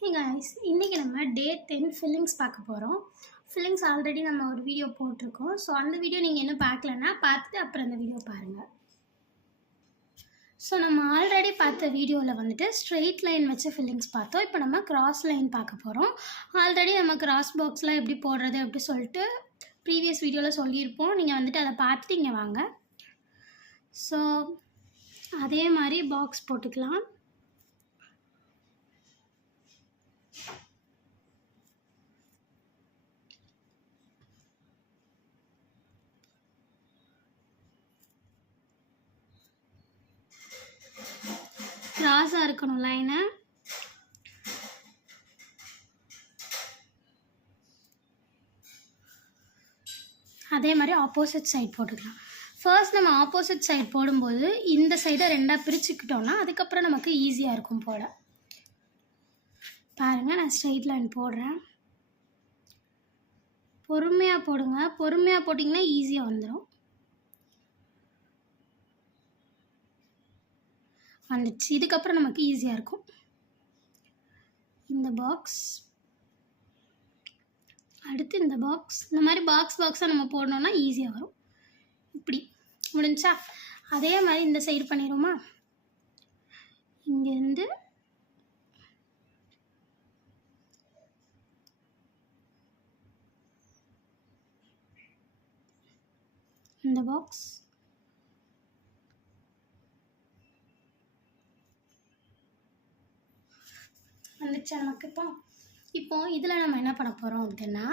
Hey guys, இன்றைக்கி நம்ம டே 10 fillings பார்க்க போகிறோம். ஃபில்லிங்ஸ் ஆல்ரெடி நம்ம ஒரு வீடியோ போட்டிருக்கோம். ஸோ அந்த வீடியோ நீங்கள் இன்னும் பார்க்கலன்னா பார்த்துட்டு அப்புறம் அந்த வீடியோ பாருங்கள். ஸோ நம்ம ஆல்ரெடி பார்த்த வீடியோவில் வந்துட்டு ஸ்ட்ரெயிட் லைன் வச்சு ஃபில்லிங்ஸ் பார்த்தோம். இப்போ நம்ம கிராஸ் லைன் பார்க்க போகிறோம். ஆல்ரெடி நம்ம கிராஸ் பாக்ஸ்லாம் எப்படி போடுறது அப்படி சொல்லிட்டு ப்ரீவியஸ் வீடியோவில் சொல்லியிருப்போம். நீங்கள் வந்துட்டு அதை பார்த்துட்டு இங்கே வாங்க. ஸோ அதே மாதிரி பாக்ஸ் போட்டுக்கலாம். கிராஸாக இருக்கணும் லைனை. அதே மாதிரி ஆப்போசிட் சைட் போட்டுக்கலாம். ஃபர்ஸ்ட் நம்ம ஆப்போசிட் சைட் போடும்போது இந்த சைடை ரெண்டாக பிரிச்சுக்கிட்டோம்னா அதுக்கப்புறம் நமக்கு ஈஸியாக இருக்கும் போட. பாருங்கள், நான் ஸ்ட்ரெயிட் லைன் போடுறேன். பொறுமையாக போடுங்க. பொறுமையாக போட்டிங்கன்னா ஈஸியாக வந்துடும். வந்துடுச்சு. இதுக்கப்புறம் நமக்கு ஈஸியாக இருக்கும். இந்த பாக்ஸ், அடுத்து இந்த பாக்ஸ், இந்த மாதிரி பாக்ஸாக நம்ம போடணுன்னா ஈஸியாக வரும். இப்படி முடிஞ்சா அதே மாதிரி இந்த சைடு பண்ணிடுவோமா. இங்கேருந்து இந்த பாக்ஸ், வந்துச்சு நமக்கு. இப்போ இதில் நம்ம என்ன பண்ண போகிறோம் அப்படின்னா,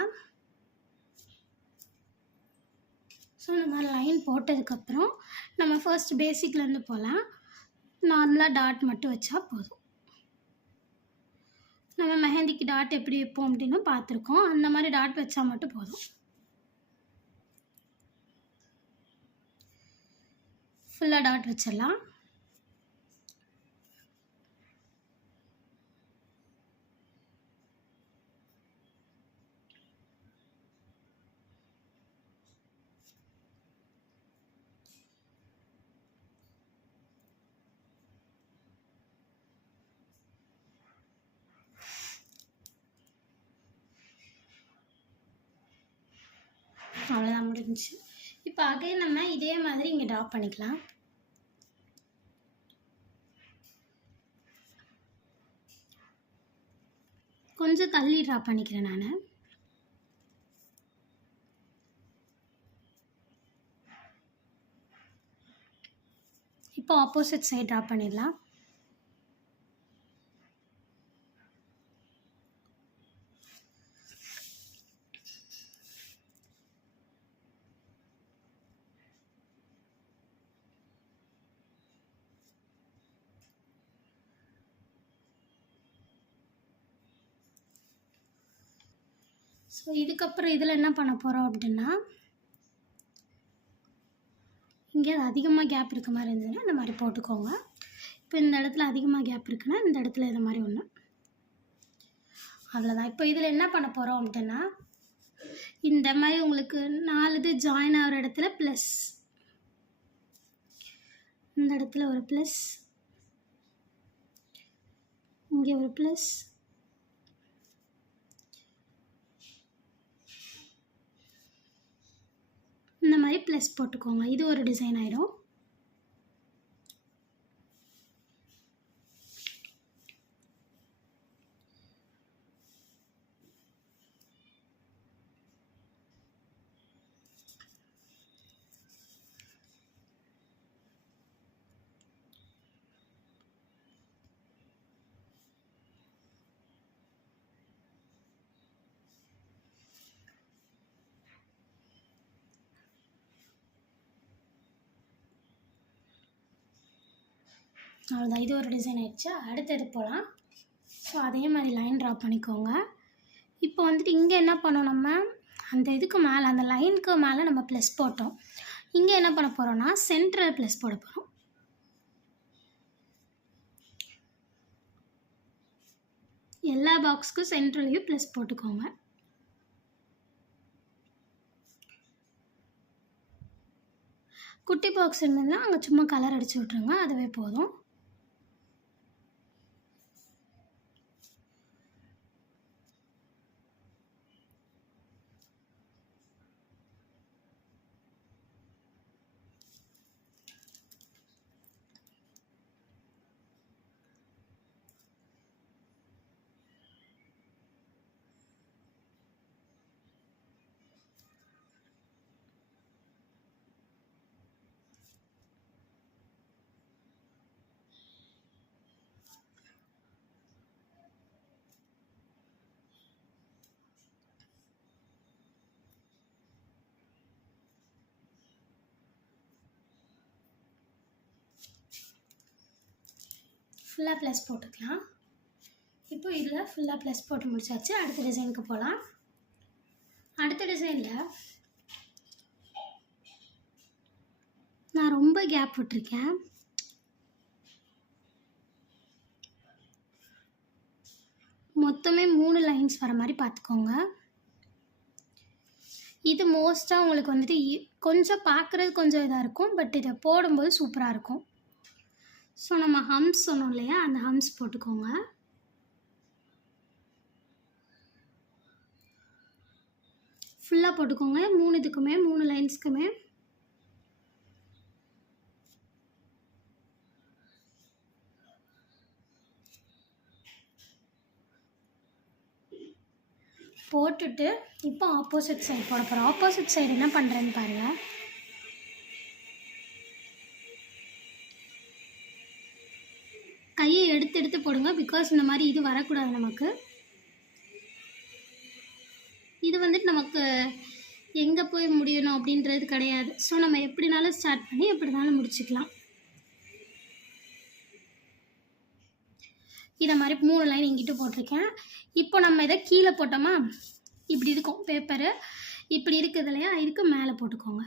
ஸோ நம்ம லைன் போட்டதுக்கப்புறம் நம்ம ஃபர்ஸ்ட் பேசிக்லேருந்து போகலாம். நார்மலாக டாட் மட்டும் வச்சா போதும். நம்ம மெஹந்திக்கு டாட் எப்படி வைப்போம் அப்படின்னு பார்த்துருக்கோம். அந்த மாதிரி டாட் வச்சா மட்டும் போதும். ஃபுல்லாக டாட் வச்சிடலாம். அவ்வளோதான், முடிஞ்சிச்சு. இப்போ அகைன் நம்ம இதே மாதிரி இங்கே ட்ரா பண்ணிக்கலாம். கொஞ்சம் தள்ளி ட்ரா பண்ணிக்கிறேன் நான். இப்போ ஆப்போசிட் சைட் ட்ரா பண்ணிடலாம். ஸோ இதுக்கப்புறம் இதில் என்ன பண்ண போகிறோம் அப்படின்னா, இங்கே அதிகமாக கேப் இருக்க மாதிரி இருந்ததுன்னா இந்த மாதிரி போட்டுக்கோங்க. இப்போ இந்த இடத்துல அதிகமாக கேப் இருக்குன்னா இந்த இடத்துல இது மாதிரி ஒன்று. அவ்வளோதான். இப்போ இதில் என்ன பண்ண போகிறோம் அப்படின்னா, இந்த மாதிரி உங்களுக்கு 4 இது ஜாயின் ஆகிற இடத்துல ப்ளஸ், இந்த இடத்துல ஒரு ப்ளஸ், இங்கே ஒரு ப்ளஸ், இந்த மாதிரி ப்ளஸ் போட்டுக்கோங்க. இது ஒரு டிசைன் ஆகிடும். அவ்வளோதான், இது ஒரு டிசைன் ஆகிடுச்சு. அடுத்தது போகலாம். ஸோ அதே மாதிரி லைன் ட்ரா பண்ணிக்கோங்க. இப்போ வந்துட்டு இங்கே என்ன பண்ணோம், நம்ம அந்த இதுக்கு மேலே, அந்த லைனுக்கு மேலே நம்ம ப்ளஸ் போட்டோம். இங்கே என்ன பண்ண போகிறோன்னா சென்டரில் ப்ளஸ் போட போகிறோம். எல்லா பாக்ஸுக்கும் சென்டர்லேயும் ப்ளஸ் போட்டுக்கோங்க. குட்டி பாக்ஸ் இருந்ததுன்னா அங்கே சும்மா கலர் அடித்து விட்ருங்க, அதுவே போதும். ஃபுல்லாக ப்ளஸ் போட்டுக்கலாம். இப்போ இதில் ஃபுல்லாக ப்ளஸ் போட்டு முடிச்சாச்சு. அடுத்த டிசைனுக்கு போகலாம். அடுத்த டிசைனில் நான் ரொம்ப கேப் விட்டுருக்கேன். மொத்தமே 3 லைன்ஸ் வர மாதிரி பார்த்துக்கோங்க. இது மோஸ்ட்டாக உங்களுக்கு வந்துட்டு கொஞ்சம் பார்க்குறது கொஞ்சம் இதாக இருக்கும், பட் இதை போடும்போது சூப்பராக இருக்கும். ஸோ நம்ம ஹம்ஸ் சொன்னோம் இல்லையா, அந்த ஹம்ஸ் போட்டுக்கோங்க. ஃபுல்லாக போட்டுக்கோங்க. 3 இதுக்குமே 3 லைன்ஸ்க்குமே. போட்டுட்டு இப்போ ஆப்போசிட் சைடு போட போகிறோம். ஆப்போசிட் சைடு என்ன பண்ணுறேன்னு பாருங்கள். கையை எடுத்து எடுத்து போடுங்க, பிகாஸ் இந்த மாதிரி இது வரக்கூடாது நமக்கு. இது வந்துட்டு நமக்கு எங்கே போய் முடியணும் அப்படின்றது கிடையாது. ஸோ நம்ம எப்படினாலும் ஸ்டார்ட் பண்ணி எப்படினாலும் முடிச்சுக்கலாம். இதை மாதிரி 3 லைன் இங்கிட்டு போட்டிருக்கேன். இப்போ நம்ம இதை கீழே போட்டோமா, இப்படி இருக்கும் பேப்பரு, இப்படி இருக்குது இல்லையா, இதுக்கு மேலே போட்டுக்கோங்க.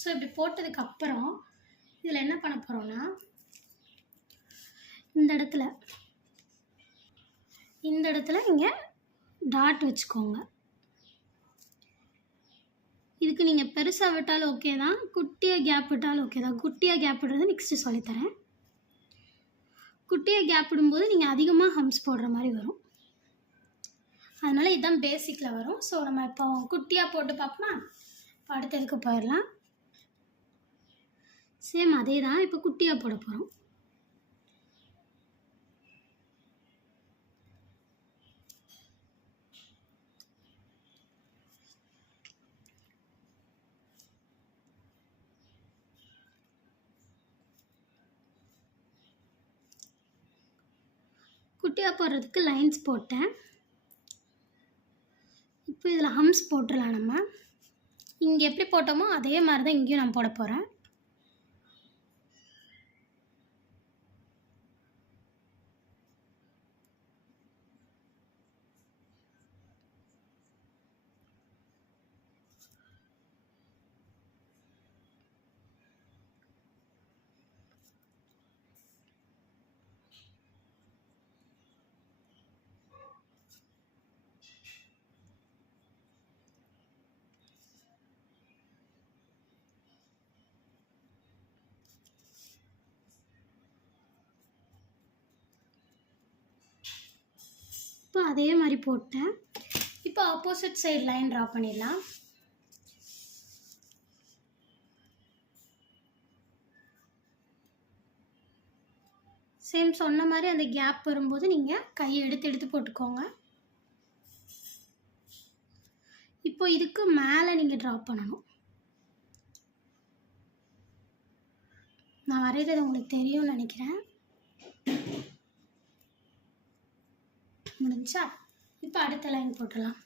ஸோ இப்படி போட்டதுக்கப்புறம் இதில் என்ன பண்ண போகிறோன்னா, இந்த இடத்துல இங்கே டாட் வச்சுக்கோங்க. இதுக்கு நீங்கள் பெருசாக விட்டாலும் ஓகே தான், குட்டியாக கேப் விட்டாலும் ஓகே தான். குட்டியாக கேப் விடுறது நெக்ஸ்ட்டு சொல்லித்தரேன். குட்டியாக கேப் விடும்போது நீங்கள் அதிகமாக ஹம்ஸ் போடுற மாதிரி வரும். அதனால் இதுதான் பேசிக்கில் வரும். ஸோ நம்ம இப்போ குட்டியாக போட்டு பார்ப்போமா. இப்போ அடுத்ததுக்கு போயிடலாம். சேம் அதே தான், இப்போ குட்டியாக போட போகிறோம். குட்டியாக போடுறதுக்கு லைன்ஸ் போட்டேன். இப்போ இதில் ஹம்ஸ் போட்டுடலாம். நம்ம இங்கே எப்படி போட்டோமோ அதே மாதிரி தான் இங்கேயும் நான் போட போகிறேன். இப்போ அதே மாதிரி போட்டேன். இப்போ ஆப்போசிட் சைடு லைன் ட்ரா பண்ணிடலாம். சேம் சொன்ன மாதிரி அந்த கேப் வரும்போது நீங்கள் கையை எடுத்து போட்டுக்கோங்க. இப்போ இதுக்கு மேலே நீங்கள் ட்ரா பண்ணணும். நான் வரைகிறது உங்களுக்கு தெரியும்னு நினைக்கிறேன். முடிஞ்சா இப்போ அடுத்த லைன் போட்டுடலாம்.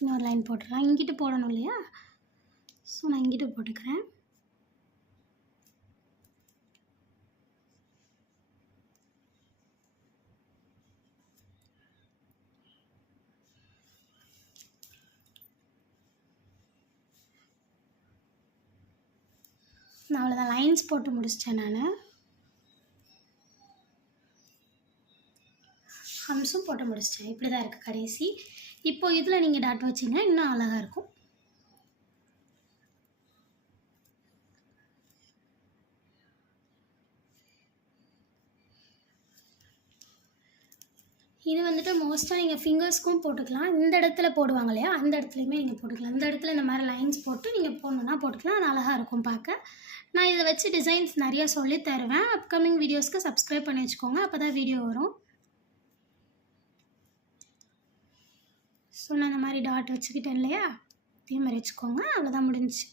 இன்னொரு லைன் போட்டுடலாம். இங்கிட்டு போடணும் இல்லையா, ஸோ நான் இங்கிட்டு போட்டுக்கிறேன். நான் அவ்வளோதான், லைன்ஸ் போட்டு முடிச்சிட்டேன். நான் ஹம்ஸும் போட்டு முடிச்சிட்டேன். இப்படி தான் இருக்குது கடைசி. இப்போ இதில் நீங்கள் டாட் வச்சிங்கன்னா இன்னும் அழகாக இருக்கும். இது வந்துட்டு மோஸ்ட்டாக நீங்கள் ஃபிங்கர்ஸ்க்கும் போட்டுக்கலாம். இந்த இடத்துல போடுவாங்க இல்லையா, அந்த இடத்துலையுமே நீங்கள் போட்டுக்கலாம். இந்த இடத்துல இந்த மாதிரி லைன்ஸ் போட்டு நீங்கள் போடணுன்னா போட்டுக்கலாம். அது அழகாக இருக்கும் பார்க்க. நான் இதை வச்சு டிசைன்ஸ் நிறையா சொல்லி தருவேன். அப்கமிங் வீடியோஸ்க்கு சப்ஸ்கிரைப் பண்ணி வச்சுக்கோங்க, அப்போ தான் வீடியோ வரும். ஸோ நான் இந்த மாதிரி டாட் வச்சுக்கிட்டேன் இல்லையா, இதே மாதிரி வச்சுக்கோங்க. அவ்வளோதான், முடிஞ்சிச்சு.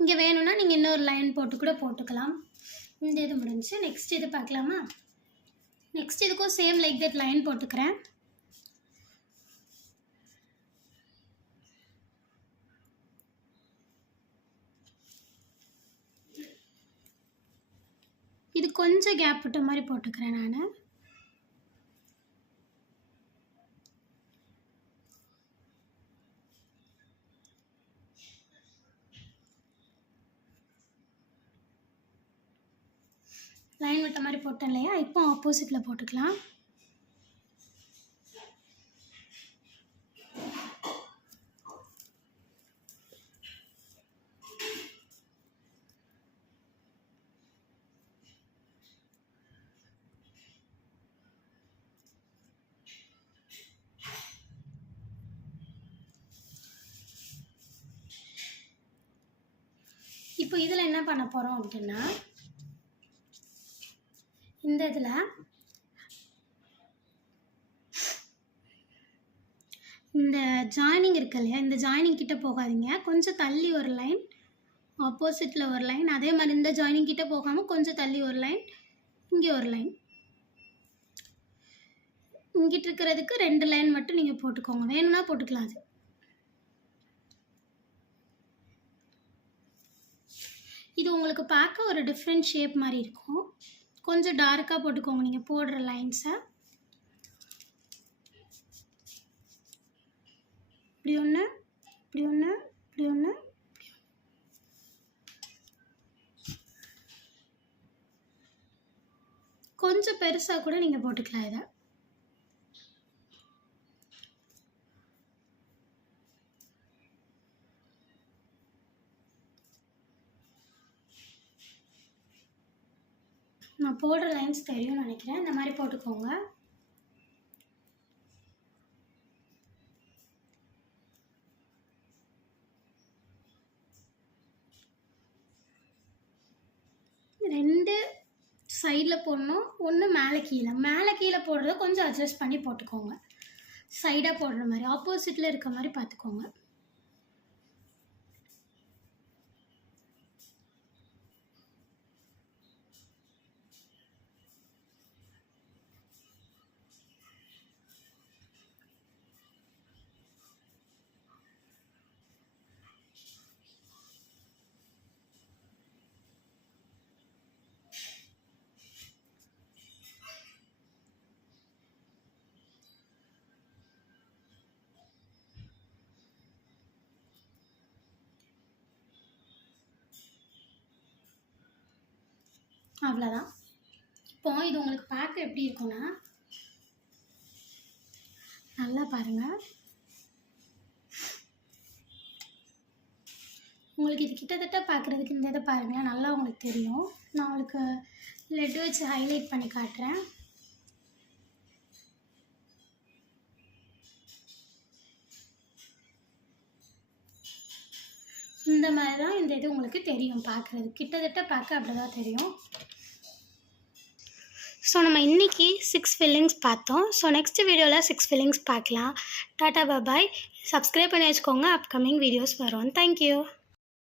இங்கே வேணும்னா நீங்கள் இன்னொரு லைன் போட்டு கூட போட்டுக்கலாம். இந்த இது முடிஞ்சு. நெக்ஸ்ட் இது பார்க்கலாமா? நெக்ஸ்ட் இதுக்கும் சேம் லைக் தட் லைன் போட்டுக்கிறேன். இது கொஞ்சம் கேப் விட்ட மாதிரி போட்டுக்கிறேன் நான். லைன் விட்ட மாதிரி போட்டேன் இல்லையா, இப்போ ஆப்போசிட்டில் போட்டுக்கலாம். இப்போ இதில் என்ன பண்ண போகிறோம் அப்படின்னா, இந்த இதில் இந்த ஜாயினிங் இருக்கு இல்லையா, இந்த ஜாயினிங் கிட்ட போகாதீங்க. கொஞ்சம் தள்ளி ஒரு லைன், ஆப்போசிட்டில் ஒரு லைன். அதே மாதிரி இந்த ஜாயினிங் கிட்ட போகாமல் கொஞ்சம் தள்ளி ஒரு லைன், இங்கே ஒரு லைன். இங்கிட்டு இருக்கிறதுக்கு 2 லைன் மட்டும் நீங்கள் போட்டுக்கோங்க, வேணும்னா போட்டுக்கலாம். அது இது உங்களுக்கு பார்க்க ஒரு டிஃப்ரெண்ட் ஷேப் மாதிரி இருக்கும். கொஞ்சம் டார்க்காக போட்டுக்கோங்க நீங்கள் போடுற லைன்ஸை. இப்படி ஒன்று, இப்படி ஒன்று, இப்படி ஒன்று, கொஞ்சம் பெருசாக கூட நீங்கள் போட்டுக்கலாம். இதை நான் போடுற லைன்ஸ் தெரியும்னு நினைக்கிறேன். இந்த மாதிரி போட்டுக்கோங்க. ரெண்டு சைடில் போடணும், ஒன்று மேலே கீழே. மேலே கீழே போடுறத கொஞ்சம் அட்ஜஸ்ட் பண்ணி போட்டுக்கோங்க. சைடாக போடுற மாதிரி, ஆப்போசிட்டில் இருக்க மாதிரி பார்த்துக்கோங்க. அவ்வளோதான். இப்போ இது உங்களுக்கு பார்க்க எப்படி இருக்குன்னா, நல்லா பாருங்கள். உங்களுக்கு இது கிட்டத்தட்ட பார்க்குறதுக்கு இந்த இதை பாருங்கள், நல்லா உங்களுக்கு தெரியும். நான் உங்களுக்கு லெட் வச்சு ஹைலைட் பண்ணி காட்டுறேன். இந்த மாதிரி தான் இந்த இது உங்களுக்கு தெரியும் பார்க்குறது, கிட்டத்தட்ட பார்க்க அப்படி தான் தெரியும். ஸோ நம்ம இன்றைக்கி 6 ஃபில்லிங்ஸ் பார்த்தோம். ஸோ நெக்ஸ்ட் வீடியோவில் 6 ஃபில்லிங்ஸ் பார்க்கலாம். டாட்டா பாய். சப்ஸ்கிரைப் பண்ணி வச்சுக்கோங்க, அப்கமிங் வீடியோஸ் வரும். தேங்க்யூ.